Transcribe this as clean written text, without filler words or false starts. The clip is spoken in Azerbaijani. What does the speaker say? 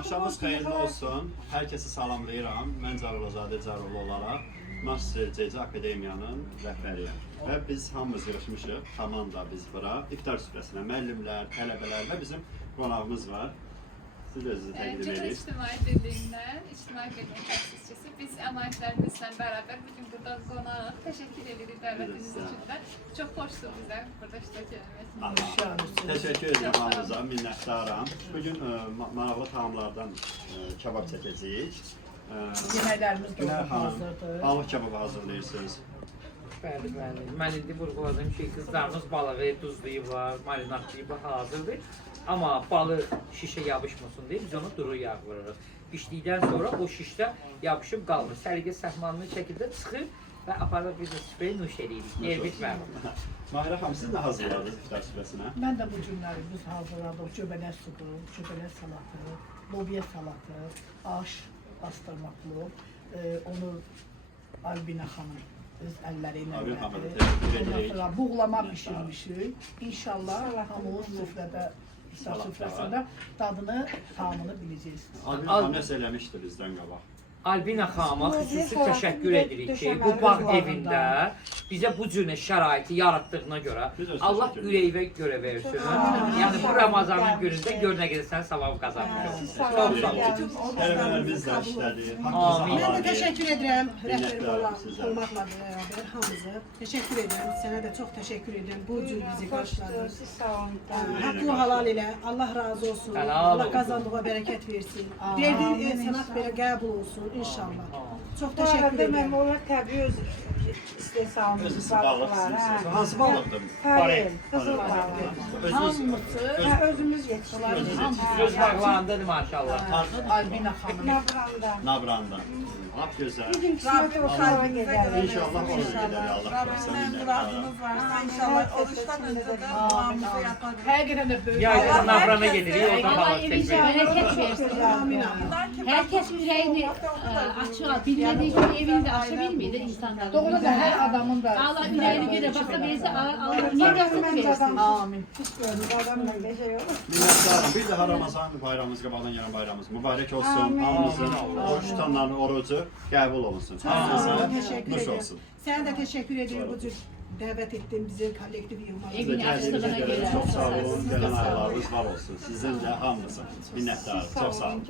Axşamınız xeyirli olsun. Hər kəsi salamlayıram. Mən Cəbrəzadə Cəbrəli olaraq Master CC Akademiyanın rəhbəriyəm. Və biz hamımız yığışmışıq, komanda biz bura iftar süfrəsinə müəllimlər, tələbələr və bizim qonağımız var. Siz özünüzü təqdim Cümle edin. İctimai Birliği'nden, İctimai Birliği təşkilçisi. Biz əmanətlərimizlə bərabər bugün burada qonağıq. Təşəkkür edirik dəvətiniz üçün də. Çox xoşdur bizə burada iştirak etmək. Təşəkkür edirəm hamınıza, minnətdaram. Bugün maraqlı taamlardan kebab çəkəcəyik. Yeməklərimiz də Günər xanım, hazırdır. balıq kebabı hazırlayırsınız. Bəli, bəli. Mən indi vurğuladım ki, qızlarımız balığı duzlayıblar, marinatlayıblar, hazırdır. Amma balı şişə yapışmasın deyə biz onu duru yağ vururuq. Bişdikdən sonra o şişdə yapışıb qalmır. Səliqə səhmanlı şəkildə çıxır və aparıb biz də süfrəyə nuş edirik. Yer bitməlir. Mahirə xanım, siz nə hazırladınız iftar süfrəsinə? Mən də bu günləri biz hazırladıq. Göbələk sudu, göbələk salatı, lobya salatı, aş bastırmaqlı. Onu Albina xanım öz əlləri ilə Albina xanım, elədi. təşəkkür Ondan edirik. sonra buğlama bişirmişik. İnşallah hamımız süfrədə, iftar süfrəsində dadını, tamını biləcəksiniz. Albina xanım nəsə eləmişdi bizdən qabaq. Albina xanıma xüsusi təşəkkür edirik ki, bu bağ evində bizə bu cür şəraiti yaratdığına görə Allah ürəyivə görə versin. Yəni bu Ramazanın günündə gör nə qədər sən savab qazanmışsın. Çox sağ ol. Tələbələrimiz də işlədi. Amin. Ben de teşekkür ederim. Rəhbərim Minnətdaram sizə. olmakla beraber hamıza. Teşekkür ederim. Sana da çok teşekkür ederim. Bu cür bizi karşıladın. Hakkı halal ile. Allah razı olsun. Helal Allah olsun. kazandığı bereket versin. Verdiğin sanat böyle qəbul olsun inşallah. Çok teşekkür ederim. Onlar təbii öz istehsalımız Özü balıq sizsiniz. Hansı balıqdır? Farel, qızıl balığı. Özünüz Özümüz yetişdirdik. Söz bağlandıdır maşallah. Albina xanım. Nabranda. Nabranda. Lap gözəl. Bizim kısmət olsa gedərik. İnşallah onu gedər Allah korusun. Muradınız varsa inşallah oruçtan önce de duamızı yaparız. Həqiqətən də böyük. Yayda Nabrana gedirik, orada Allah balık evinize çəkmək. bereket versin. Herkes yüreğini açıyor. Bilmediği gibi evini de açabilmeydi insanlar. Doğru da hər adamın da. Allah yüreğini göre baksa birisi Allah ne nasip versin. Amin. Hiç görmüş adamla bir şey yok. Minnətdaram. Bir daha Ramazan bayramımız, qabaqdan gələn bayramımız mübarək olsun. Hamımızın oruç tutanların orucu qəbul olunsun. Hamınıza Teşekkür nuş ederim. olsun. Sana da teşekkür ediyorum bu cür davet ettin bizi kolektif yığmaya. Siz də Evini gəldiyinizə açtığına görə göre. çox sağ olun. Gələn aylarınız var olsun. Sizin də hamınızın minnətdarım. Çox sağ olun.